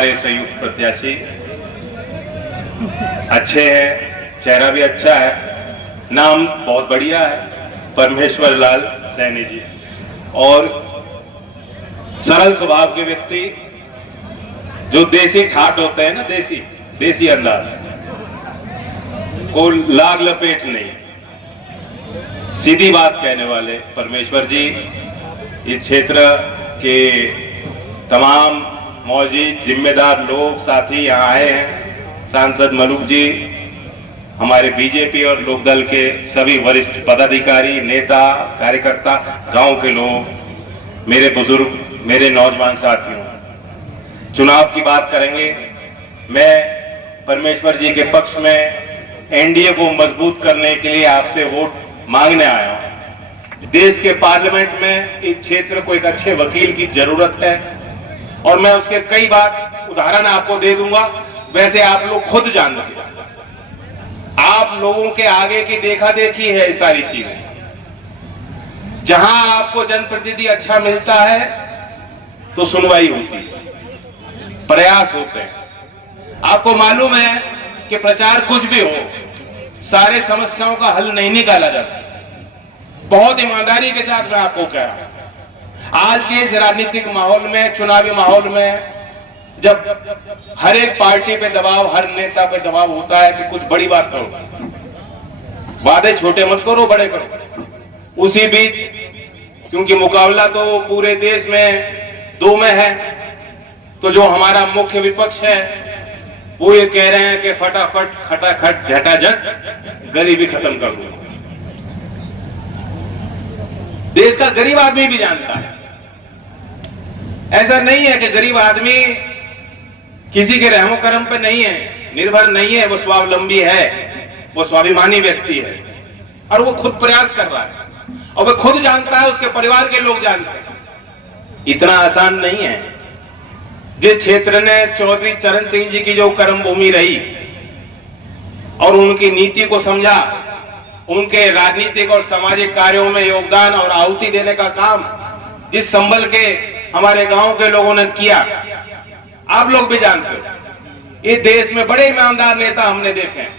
हमारे संयुक्त प्रत्याशी अच्छे हैं, चेहरा भी अच्छा है, नाम बहुत बढ़िया है, परमेश्वर लाल सैनी जी, और सरल स्वभाव के व्यक्ति, जो देसी ठाट होते हैं ना, देसी अंदाज, को लाग लपेट नहीं, सीधी बात कहने वाले परमेश्वर जी इस क्षेत्र के तमाम मौजूद जिम्मेदार लोग साथी यहाँ आए हैं। सांसद मलूक जी, हमारे बीजेपी और लोकदल के सभी वरिष्ठ पदाधिकारी, नेता, कार्यकर्ता, गांव के लोग, मेरे बुजुर्ग, मेरे नौजवान साथियों, चुनाव की बात करेंगे। मैं परमेश्वर जी के पक्ष में एनडीए को मजबूत करने के लिए आपसे वोट मांगने आया हूं। देश के पार्लियामेंट में इस क्षेत्र को एक अच्छे वकील की जरूरत है और मैं उसके कई बार उदाहरण आपको दे दूंगा। वैसे आप लोग खुद जानते हैं, आप लोगों के आगे की देखा देखी है ये सारी चीजें। जहां आपको जनप्रतिनिधि अच्छा मिलता है तो सुनवाई होती है, प्रयास होते हैं। आपको मालूम है कि प्रचार कुछ भी हो, सारे समस्याओं का हल नहीं निकाला जा सकता। बहुत ईमानदारी के साथ मैं आपको कह रहा हूं, आज के इस राजनीतिक माहौल में, चुनावी माहौल में, जब हर एक पार्टी पे दबाव, हर नेता पे दबाव होता है कि कुछ बड़ी बात करो, वादे छोटे मत करो, बड़े करो। उसी बीच, क्योंकि मुकाबला तो पूरे देश में दो में है, तो जो हमारा मुख्य विपक्ष है वो ये कह रहे हैं कि फटाफट, खटाखट, झटाझट गरीबी खत्म कर दो। देश का गरीब आदमी भी जानता है, ऐसा नहीं है कि गरीब आदमी किसी के रहमो करम पे नहीं है, निर्भर नहीं है, वो स्वावलंबी है, वो स्वाभिमानी व्यक्ति है और वो खुद प्रयास कर रहा है और वो खुद जानता है, उसके परिवार के लोग जानते हैं। इतना आसान नहीं है। जिस क्षेत्र ने चौधरी चरण सिंह जी की जो कर्म भूमि रही और उनकी नीति को समझा, उनके राजनीतिक और सामाजिक कार्यों में योगदान और आहुति देने का काम जिस संभल के हमारे गांव के लोगों ने किया, आप लोग भी जानते हो। इस देश में बड़े ईमानदार नेता हमने देखे हैं,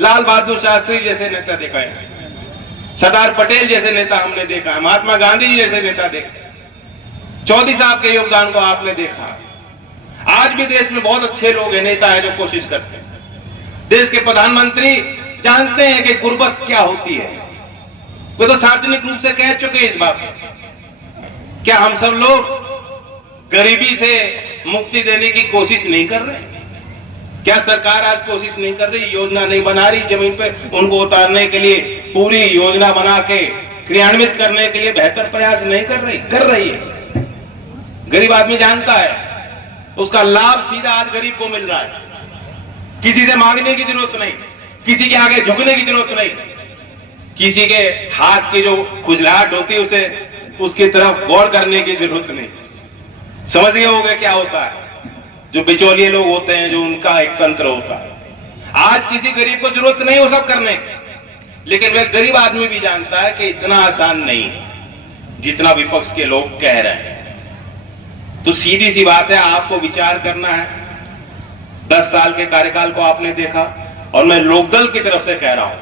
लाल बहादुर शास्त्री जैसे नेता देखा है, सरदार पटेल जैसे नेता हमने देखा है, महात्मा गांधी जी जैसे नेता देखे, चौधरी साहब के योगदान को आपने देखा। आज भी देश में बहुत अच्छे लोग हैं, नेता हैं जो कोशिश करते हैं। देश के प्रधानमंत्री जानते हैं कि गुर्बत क्या होती है, वे तो सार्वजनिक रूप से कह चुके इस बात को। क्या हम सब लोग गरीबी से मुक्ति देने की कोशिश नहीं कर रहे? क्या सरकार आज कोशिश नहीं कर रही, योजना नहीं बना रही, जमीन पे उनको उतारने के लिए पूरी योजना बना के क्रियान्वित करने के लिए बेहतर प्रयास नहीं कर रही? कर रही है। गरीब आदमी जानता है, उसका लाभ सीधा आज गरीब को मिल रहा है। किसी से मांगने की जरूरत नहीं, किसी के आगे झुकने की जरूरत नहीं, किसी के हाथ की जो खुजलाहट होती है उसे उसकी तरफ गौर करने की जरूरत नहीं। समझ गए होंगे क्या होता है? जो बिचौलिए लोग होते हैं, जो उनका एक तंत्र होता है। आज किसी गरीब को जरूरत नहीं वो सब करने की, लेकिन वह गरीब आदमी भी जानता है कि इतना आसान नहीं जितना विपक्ष के लोग कह रहे हैं। तो सीधी सी बात है, आपको विचार करना है। 10 साल के कार्यकाल को आपने देखा और मैं लोकदल की तरफ से कह रहा हूं,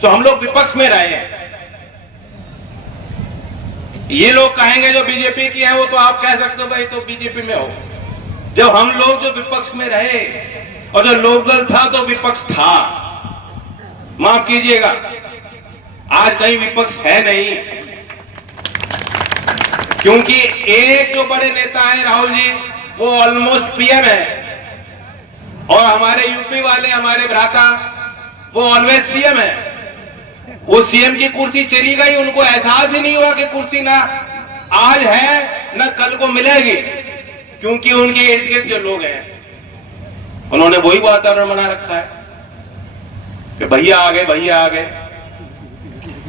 तो हम लोग विपक्ष में रहे हैं। ये लोग कहेंगे जो बीजेपी की है वो तो आप कह सकते हो भाई तो बीजेपी में हो। जब हम लोग जो विपक्ष में रहे और जो लोकदल था तो विपक्ष था, माफ कीजिएगा, आज कहीं विपक्ष है नहीं, क्योंकि एक जो बड़े नेता हैं राहुल जी, वो ऑलमोस्ट पीएम है और हमारे यूपी वाले, हमारे भ्राता, वो ऑलवेज सीएम है। वो सीएम की कुर्सी चली गई, उनको एहसास ही नहीं हुआ कि कुर्सी ना आज है ना कल को मिलेगी, क्योंकि उनके इर्द गिर्द जो लोग हैं उन्होंने वही वातावरण बना रखा है कि भैया आ गए, भैया आ गए।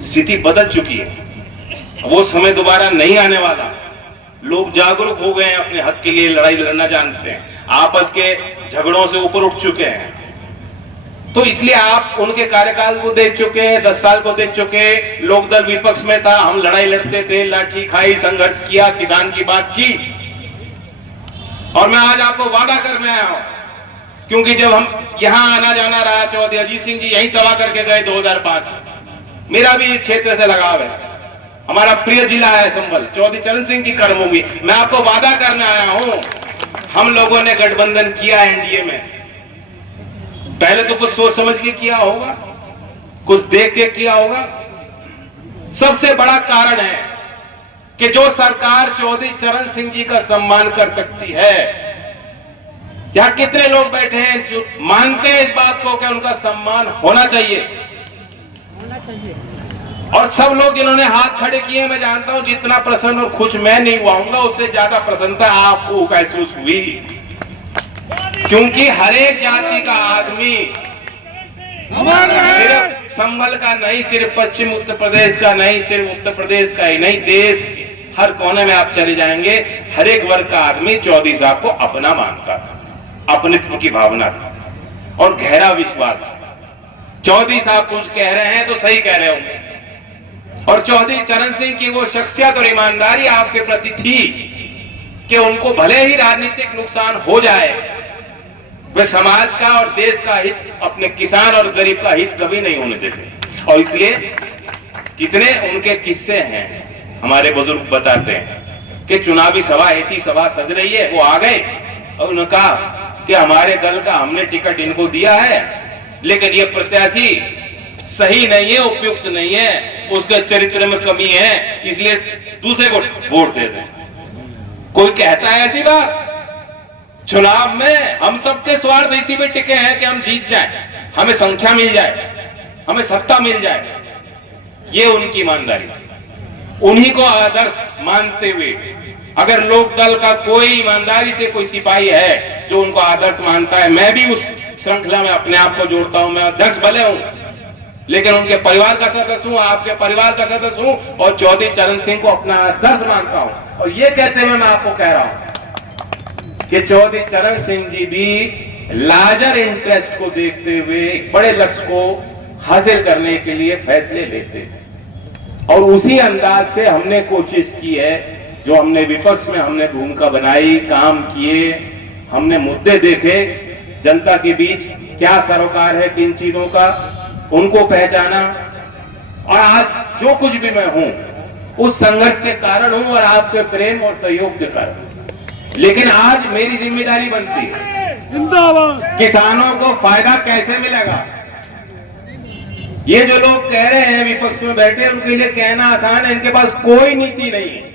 स्थिति बदल चुकी है, वो समय दोबारा नहीं आने वाला। लोग जागरूक हो गए हैं, अपने हक के लिए लड़ाई लड़ना जानते हैं, आपस के झगड़ों से ऊपर उठ चुके हैं। तो इसलिए आप उनके कार्यकाल को देख चुके, 10 साल को देख चुके। लोकदल विपक्ष में था, हम लड़ाई लड़ते थे, लाठी खाई, संघर्ष किया, किसान की बात की। और मैं आज आपको वादा करने आया हूं, क्योंकि जब हम यहां आना जाना रहा, चौधरी अजीत सिंह जी यहीं सभा करके गए 2005। मेरा भी इस क्षेत्र से लगाव है, हमारा प्रिय जिला है संभल, चौधरी चरण सिंह की कर्मभूमि। मैं आपको वादा करने आया हूं, हम लोगों ने गठबंधन किया एनडीए में, पहले तो कुछ सोच समझ के किया होगा, कुछ देख के किया होगा। सबसे बड़ा कारण है कि जो सरकार चौधरी चरण सिंह जी का सम्मान कर सकती है, यहां कितने लोग बैठे हैं जो मानते हैं इस बात को कि उनका सम्मान होना चाहिए। और सब लोग जिन्होंने हाथ खड़े किए, मैं जानता हूं जितना प्रसन्न और खुश मैं नहीं हुआ, उससे ज्यादा प्रसन्नता आपको महसूस हुई, क्योंकि हर एक जाति का आदमी, सिर्फ संभल का नहीं, सिर्फ पश्चिम उत्तर प्रदेश का नहीं, सिर्फ उत्तर प्रदेश का ही नहीं, देश हर कोने में आप चले जाएंगे, हर एक वर्ग का आदमी चौधरी साहब को अपना मानता था, अपनित्व की भावना थी और गहरा विश्वास था। चौधरी साहब कुछ कह रहे हैं तो सही कह रहे होंगे, और चौधरी चरण सिंह की वो शख्सियत और ईमानदारी आपके प्रति थी कि उनको भले ही राजनीतिक नुकसान हो जाए, वे समाज का और देश का हित, अपने किसान और गरीब का हित कभी नहीं होने देते। और इसलिए कितने उनके किस्से हैं, हमारे बुजुर्ग बताते हैं कि चुनावी सभा, ऐसी सभा सज रही है, वो आ गए और उन्होंने कहा कि हमारे दल का हमने टिकट इनको दिया है, लेकिन ये प्रत्याशी सही नहीं है, उपयुक्त नहीं है, उसके चरित्र में कमी है, इसलिए दूसरे को वोट दे दें। कोई कहता है ऐसी बात? चुनाव में हम सबके स्वार्थ इसी पे टिके हैं कि हम जीत जाएं, हमें संख्या मिल जाए, हमें सत्ता मिल जाए। ये उनकी ईमानदारी थी। उन्हीं को आदर्श मानते हुए अगर लोक दल का कोई ईमानदारी से कोई सिपाही है जो उनको आदर्श मानता है, मैं भी उस श्रृंखला में अपने आप को जोड़ता हूं। मैं अध्यक्ष भले हूं, लेकिन उनके परिवार का सदस्य हूं, आपके परिवार का सदस्य हूं, और चौधरी चरण सिंह को अपना आदर्श मानता हूं। और ये कहते हुए मैं आपको कह रहा हूं कि चौधरी चरण सिंह जी भी लार्जर इंटरेस्ट को देखते हुए एक बड़े लक्ष्य को हासिल करने के लिए फैसले लेते थे, और उसी अंदाज से हमने कोशिश की है। जो हमने विपक्ष में हमने भूमिका बनाई, काम किए, हमने मुद्दे देखे, जनता के बीच क्या सरोकार है किन चीजों का, उनको पहचाना, और आज जो कुछ भी मैं हूं उस संघर्ष के कारण हूं और आपके प्रेम और सहयोग के कारण। लेकिन आज मेरी जिम्मेदारी बनती है, किसानों को फायदा कैसे मिलेगा। ये जो लोग कह रहे हैं विपक्ष में बैठे, उनके लिए कहना आसान है, इनके पास कोई नीति नहीं है।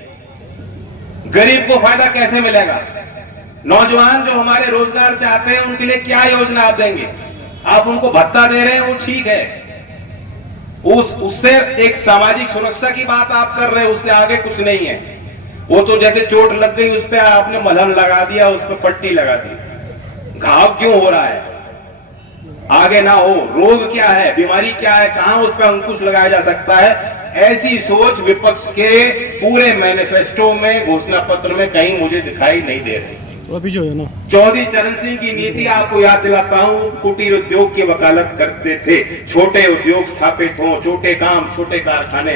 गरीब को फायदा कैसे मिलेगा? नौजवान जो हमारे रोजगार चाहते हैं, उनके लिए क्या योजना आप देंगे? आप उनको भत्ता दे रहे हैं, वो ठीक है, उससे एक सामाजिक सुरक्षा की बात आप कर रहे हैं, उससे आगे कुछ नहीं है। वो तो जैसे चोट लग गई, उस पर आपने मलहम लगा दिया, उस पर पट्टी लगा दी। घाव क्यों हो रहा है? आगे ना हो। रोग क्या है, बीमारी क्या है, कहां उस पर अंकुश लगाया जा सकता है? ऐसी सोच विपक्ष के पूरे मैनिफेस्टो में, घोषणा पत्र में कहीं मुझे दिखाई नहीं दे रही। चौधरी चरण सिंह की नीति आपको याद दिलाता हूं, कुटीर उद्योग की वकालत करते थे। छोटे उद्योग स्थापित हों, छोटे काम, छोटे कारखाने,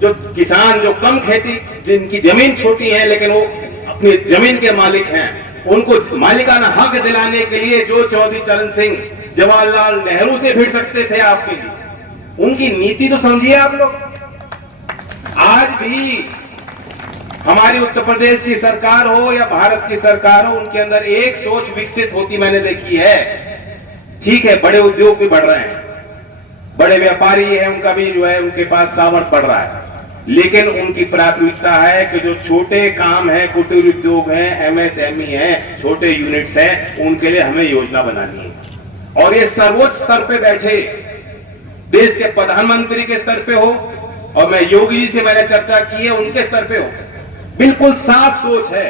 जो किसान जो कम खेती, जिनकी जमीन छोटी है लेकिन वो अपनी जमीन के मालिक हैं, उनको मालिकाना हक दिलाने के लिए जो चौधरी चरण सिंह जवाहरलाल नेहरू से भिड़ सकते थे आपके लिए, उनकी नीति तो समझिए आप लोग। आज भी हमारी उत्तर प्रदेश की सरकार हो या भारत की सरकार हो, उनके अंदर एक सोच विकसित होती मैंने देखी है। ठीक है, बड़े उद्योग भी बढ़ रहे हैं, बड़े व्यापारी हैं, उनका भी जो है उनके पास सामर्थ्य बढ़ रहा है, लेकिन उनकी प्राथमिकता है कि जो छोटे काम है, कुटीर उद्योग है, एमएसएमई है, छोटे यूनिट्स हैं, उनके लिए हमें योजना बनानी है। और ये सर्वोच्च स्तर पे बैठे देश के प्रधानमंत्री के स्तर पे हो, और मैं योगी जी से मैंने चर्चा की है, उनके स्तर पे हो, बिल्कुल साफ सोच है।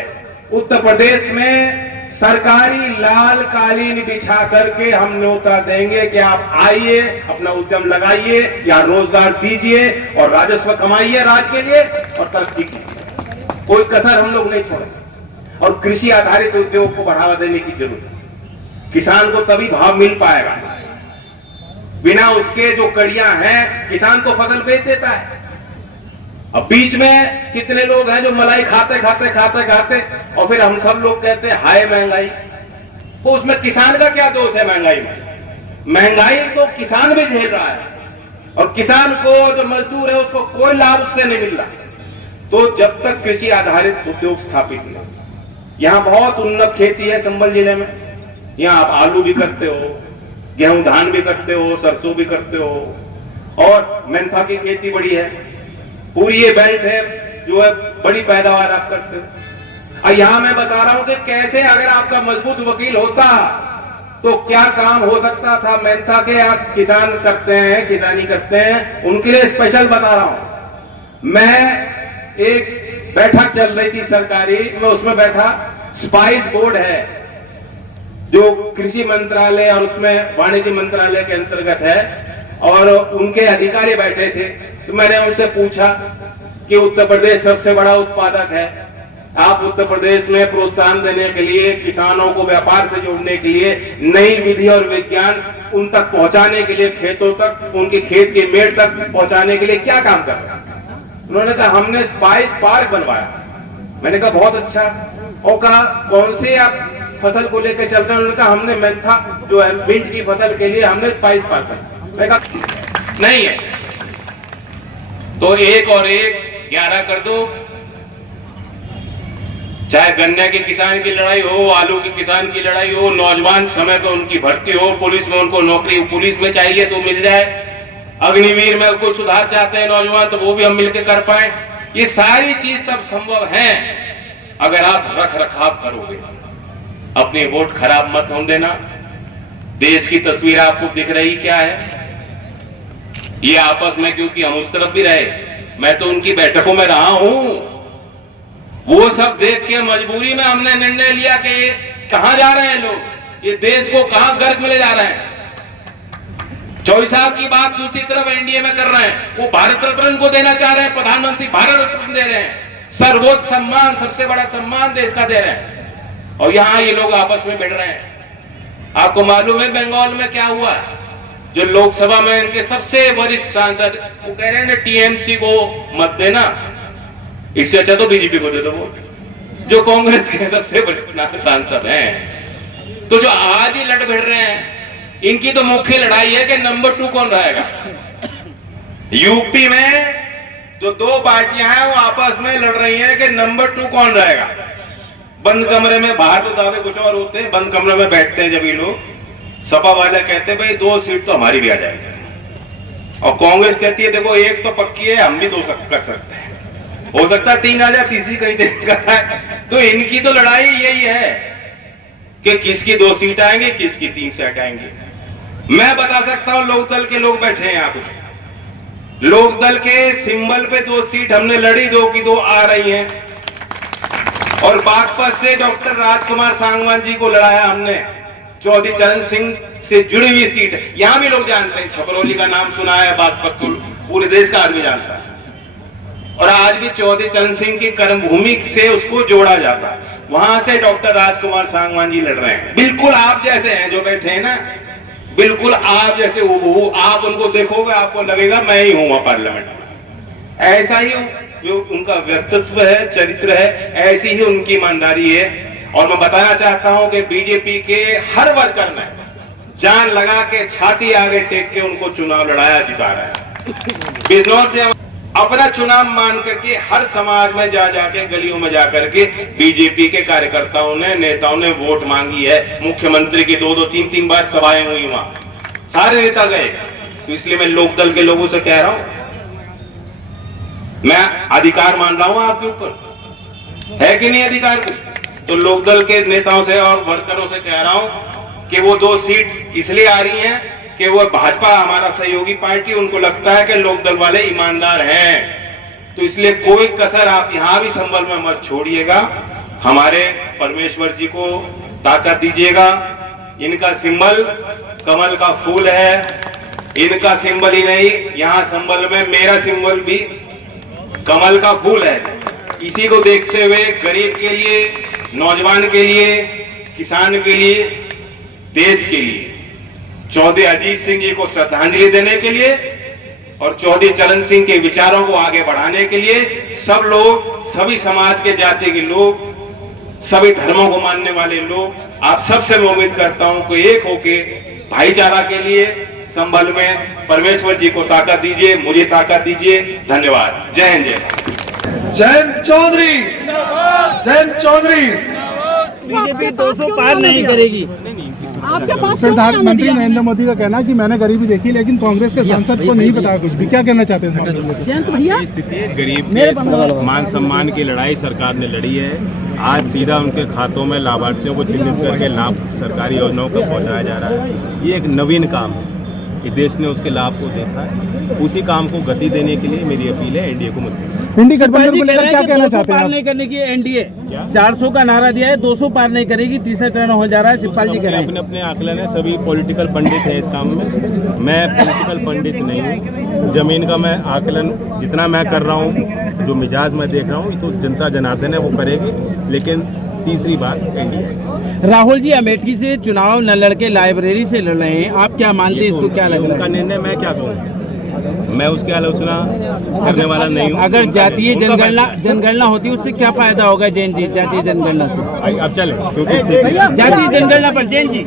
उत्तर प्रदेश में सरकारी लाल कालीन बिछा करके हम न्योता देंगे कि आप आइए, अपना उद्यम लगाइए, या रोजगार दीजिए और राजस्व कमाइए राज्य के लिए और तरक्की कीजिए। कोई कसर हम लोग नहीं छोड़ेंगे। और कृषि आधारित उद्योग को बढ़ावा देने की जरूरत है। किसान को तभी भाव मिल पाएगा, बिना उसके जो कड़ियां हैं, किसान तो फसल बेच देता है। अब बीच में कितने लोग हैं जो मलाई खाते खाते खाते खाते और फिर हम सब लोग कहते हैं हाय महंगाई। तो उसमें किसान का क्या दोष है महंगाई में? महंगाई तो किसान भी झेल रहा है और किसान को जो मजदूर है उसको कोई लाभ उससे नहीं मिल रहा। तो जब तक कृषि आधारित उद्योग स्थापित नहीं, यहां बहुत उन्नत खेती है संभल जिले में, यहां आप आलू भी करते हो, गेहूं धान भी करते हो, सरसों भी करते हो और मेंथा की खेती बड़ी है, पूरी ये बेल्ट है जो है बड़ी पैदावार आप करते हो। और यहां मैं बता रहा हूं कि कैसे अगर आपका मजबूत वकील होता तो क्या काम हो सकता था। मेंथा के आप किसान करते हैं, किसानी करते हैं, उनके लिए स्पेशल बता रहा हूं। मैं एक बैठक चल रही थी सरकारी, मैं उसमें बैठा, स्पाइस बोर्ड है जो कृषि मंत्रालय और उसमें वाणिज्य मंत्रालय के अंतर्गत है और उनके अधिकारी बैठे थे। तो मैंने उनसे पूछा कि उत्तर प्रदेश सबसे बड़ा उत्पादक है, आप उत्तर प्रदेश में प्रोत्साहन देने के लिए, किसानों को व्यापार से जोड़ने के लिए, नई विधि और विज्ञान उन तक पहुंचाने के लिए, खेतों तक, उनके खेत के मेड़ तक पहुंचाने के लिए क्या काम कर रहे हैं? उन्होंने कहा हमने स्पाइस पार्क बनवाया। मैंने कहा बहुत अच्छा। और कहा कौन से आप फसल को लेकर चल रहे हैं? उन्होंने कहा हमने मेंथा जो है मिंट की फसल के लिए हमने स्पाइस पार्क बनाया। मैंने कहा नहीं है तो 1 और 1 11 कर दो। चाहे गन्ने के किसान की लड़ाई हो, आलू के किसान की लड़ाई हो, नौजवान समय पे उनकी भर्ती हो, पुलिस में उनको नौकरी पुलिस में चाहिए तो मिल जाए, अग्निवीर में कोई सुधार चाहते हैं नौजवान तो वो भी हम मिलकर कर पाए। ये सारी चीज तब संभव है अगर आप रख रखाव करोगे। अपनी वोट खराब मत होने देना। देश की तस्वीर आपको दिख रही क्या है? ये आपस में, क्योंकि हम उस तरफ भी रहे, मैं तो उनकी बैठकों में रहा हूं, वो सब देख के मजबूरी में हमने निर्णय लिया कि ये कहां जा रहे हैं लोग, ये देश को कहां गर्क में ले जा रहे हैं। 24 साहब की बात दूसरी तरफ एनडीए में कर रहे हैं, वो भारत रत्न को देना चाह रहे हैं, प्रधानमंत्री भारत रत्न दे रहे हैं, सर्वोच्च सम्मान, सबसे बड़ा सम्मान देश का दे रहे हैं, और यहां ये लोग आपस में भिड़ रहे हैं। आपको मालूम है बंगाल में क्या हुआ? जो लोकसभा में इनके सबसे वरिष्ठ सांसद वो कह रहे हैं टीएमसी को मत देना, इससे अच्छा तो बीजेपी को दे दो वोट, जो कांग्रेस के सबसे वरिष्ठ सांसद हैं। तो जो आज ही लड़ भिड़ रहे हैं, इनकी तो मुख्य लड़ाई है कि नंबर 2 कौन रहेगा। यूपी में जो 2 पार्टियां हैं वो आपस में लड़ रही हैं कि नंबर 2 कौन रहेगा। बंद कमरे में, बाहर तो दावे कुछ और होते हैं, बंद कमरे में बैठते हैं जब ये लोग, सपा वाले कहते हैं भाई 2 सीट तो हमारी भी आ जाएगी, और कांग्रेस कहती है देखो 1 तो पक्की है, हम भी 2 कर सकते हैं, हो सकता है 3 आ जाए, तीसरी कहीं देगा है। तो इनकी तो लड़ाई यही है कि किसकी 2 सीट आएंगी, किसकी 3 सीट आएंगी। मैं बता सकता हूं, लोकदल के लोग बैठे हैं यहां, कुछ लोकदल के सिंबल पे 2 सीट हमने लड़ी, 2 की 2 आ रही हैं। और बागपत से डॉक्टर राजकुमार सांगवान जी को लड़ाया हमने, चौधरी चरण सिंह से जुड़ी हुई सीट है। यहां भी लोग जानते हैं, छपरौली का नाम सुना है, बागपत को पूरे देश का आदमी जानता है, और आज भी चौधरी चरण सिंह की कर्मभूमि से उसको जोड़ा जाता है। वहां से डॉक्टर राजकुमार सांगवान जी लड़ रहे हैं, बिल्कुल आप जैसे हैं जो बैठे हैं ना, बिल्कुल आप जैसे हूबहू। आप उनको देखोगे आपको लगेगा मैं ही हूं पार्लियामेंट में। ऐसा ही जो उनका व्यक्तित्व है, चरित्र है, ऐसी ही उनकी ईमानदारी है। और मैं बताना चाहता हूं कि बीजेपी के हर वर्कर ने जान लगा के, छाती आगे टेक के उनको चुनाव लड़ाया, जिता रहा है। बिजनौर से अपना चुनाव मान करके हर समाज में जा जाके, गलियों में जाकर के बीजेपी के कार्यकर्ताओं ने, नेताओं ने वोट मांगी है। मुख्यमंत्री की 2-2, 3-3 बार सभाएं हुई वहां, सारे नेता गए। तो इसलिए मैं लोकदल के लोगों से कह रहा हूं, मैं अधिकार मान रहा हूं आपके ऊपर, है कि नहीं अधिकार कुछ? तो लोकदल के नेताओं से और वर्करों से कह रहा हूं कि वो 2 सीट इसलिए आ रही हैं कि वो भाजपा हमारा सहयोगी पार्टी, उनको लगता है कि लोकदल वाले ईमानदार हैं। तो इसलिए कोई कसर आप यहां भी संभल में मत छोड़िएगा। हमारे परमेश्वर जी को ताकत दीजिएगा। इनका सिंबल कमल का फूल है, इनका सिंबल ही नहीं, यहां संभल में मेरा सिंबल भी कमल का फूल है। इसी को देखते हुए गरीब के लिए, नौजवान के लिए, किसान के लिए, देश के लिए, चौधरी अजीत सिंह जी को श्रद्धांजलि देने के लिए और चौधरी चरण सिंह के विचारों को आगे बढ़ाने के लिए सब लोग, सभी समाज के, जाति के लोग सभी धर्मों को मानने वाले लोग, आप सबसे मैं उम्मीद करता हूं कि एक होके भाईचारा के लिए संभल में परमेश्वर जी को ताकत दीजिए, मुझे ताकत दीजिए। धन्यवाद। जय हिंद, जय भारत। जयंत चौधरी, जयंत चौधरी। बीजेपी 200 पार नहीं करेगी। आपके पास प्रधानमंत्री नरेंद्र मोदी का कहना है कि मैंने गरीबी देखी, लेकिन कांग्रेस के सांसद को नहीं बताया कुछ भी। क्या कहना चाहते हैं? जयंत भैया, स्थिति है, गरीब के मान सम्मान की लड़ाई सरकार ने लड़ी है। आज सीधा उनके खातों में लाभार्थियों को चिन्हित करके लाभ सरकारी योजनाओं का पहुंचाया जा रहा है। ये एक नवीन काम है कि देश ने उसके लाभ को देखा है। उसी काम को गति देने के लिए मेरी अपील है एनडीए को मत। इंडी गठबंधन को लेकर क्या कहना चाहते हैं? पार नहीं करने की एनडीए 400 का नारा दिया है, 200 पार नहीं करेगी, तीसरा चरण हो जा रहा है। शिवपाल जी कह रहे हैं अपने अपने आकलन है, सभी पॉलिटिकल पंडित है इस काम में। मैं पॉलिटिकल पंडित नहीं हूँ। जमीन का मैं आकलन जितना मैं कर रहा हूँ, जो मिजाज मैं देख रहा हूँ, तो जनता जनार्दन है वो करेगी। लेकिन तीसरी बात एनडीए। राहुल जी अमेठी से चुनाव न लड़के लाइब्रेरी से लड़ रहे हैं, आप क्या मानते हैं, इसको क्या लग रहा उनका है? निर्णय मैं क्या कहूँ, मैं उसकी आलोचना करने वाला नहीं हूँ। अगर जातीय जनगणना होती है उससे क्या फायदा होगा जैन जी, जातीय जनगणना से? अब चले, क्योंकि जातीय जनगणना पर जैन जी